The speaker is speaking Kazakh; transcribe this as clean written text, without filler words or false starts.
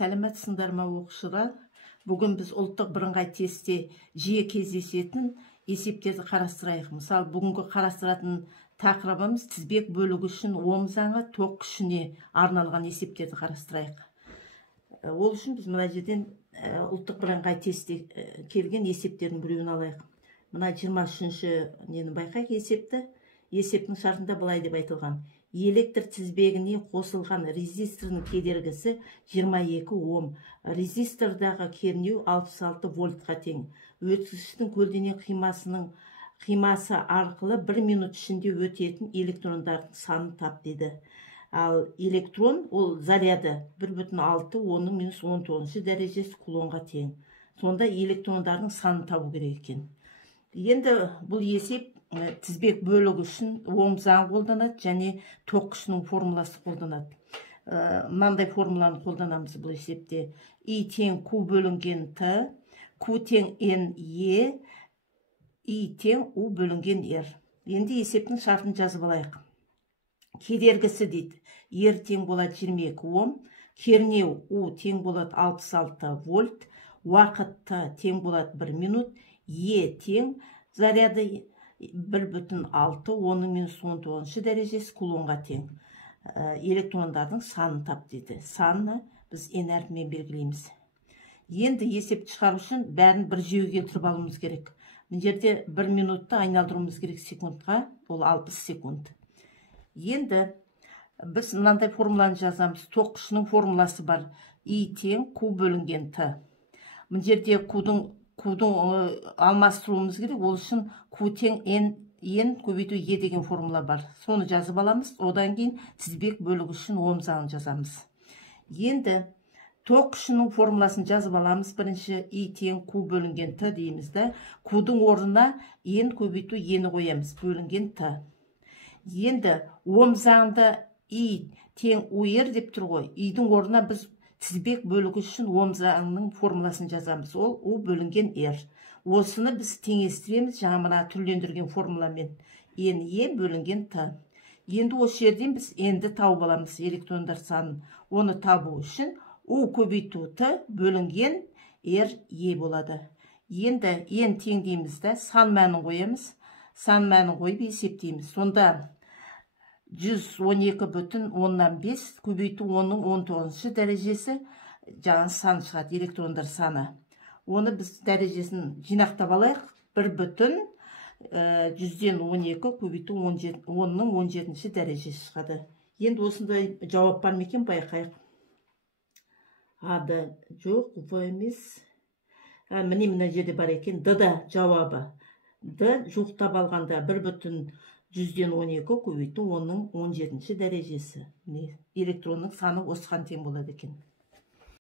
Сәлеметсіңдер ма оқушылар? Бүгін біз ұлттық бірыңғай тестте жиі кездесетін есептерді қарастырайық. Мысалы, бүгінгі қарастыратын тақырыбымыз тізбек бөлігі үшін ом заңы тоқ күшіне арналған есептерді қарастырайық. Ол үшін біз мына жерден ұлттық бірыңғай тестте келген есептердің біреуін алайық. Мына 23-ші нені байқайық есепті. Есептің шартында былай деп айтылған. Электр тізбегіне қосылған резисторның кедергісі 22 ом. Резистордағы кернеу 66 вольтқа тең. Өткізгіштің көлденең қимасы арқылы 1 минут ішінде өтетін электрондардың санын тап деді. Ал электрон ол заряды 1,6 оның минус 19 дәрежесі кулонға тең. Сонда электрондардың санын табу керек екен. Енді бұл есеп тізбек бөлігі үшін ом заңы қолданады және тоқ күшінің формуласы қолданады. Мынандай формуланы қолданамыз бұл есепте. I тең Q бөлінген Т, Q тең NE, I тең U бөлінген R. Енді есептің шартын жазып алайық. Кедергісі дейді. R тең болады 22 ом, кернеу U тең болады 66 вольт, уақыт Т тең болады 1 минут, E тең заряды 1,6 оның минус 19 дәрежесі кулонға тең. Электрондардың санын тап деді. Санны біз N әрпімен белгілейміз. Енді есепті шығару үшін бәрін бір жүйеге келтіріп алуымыз керек. Бұл жерде 1 минутты айналдыруымыз керек секундқа, ол 60 секунд. Енді біз мынандай формуланы жазамыз. Тоқ күшінің формуласы бар. I тең Q бөлінген Т. Бұл жерде Q'дың алмастыруымыз керек, ол үшін Q тең N көбейту E деген формула бар. Соны жазып аламыз, одан кейін тізбек бөлігі үшін ом заңын жазамыз. Енді тоқ күшінің формуласын жазып аламыз. Бірінші I тең Q бөлінген Т дейміз да, Q'дың орнына N көбейту E'ні қоямыз, бөлінген Т. Енді ом заңды I тең UR деп тұр ғой. I'дің орнына біз тізбек бөлігі үшін ом заңының формуласын жазамыз. Ол U бөлінген R. Осыны біз теңестіреміз жаңа мына түрлендірген формуламен. NE бөлінген Т. Енді осы жерден біз N'ді тауып аламыз, электрондар санын. Оны табу үшін U көбейту Т бөлінген RE болады. Енді N тең дейміз да, сан мәнін қоямыз. Сан мәнін қойып есептейміз. Сонда 112,5 көбейту оның 19 дәрежесі жаңа сан шығады, электрондар саны. Оны біз дәрежесін жинақтап алайық. 1,112 көбейту 10-ның 17 дәрежесі шығады. Енді осындай жауап бар ма екен байқайық. Ады жоқ, В емес. Міне жерде бар екен. Д-да жауабы. Д жоқтап алғанда 1,112 көбейту 10-ның 17 дәрежесі. Электронның саны осыған тең болады екен.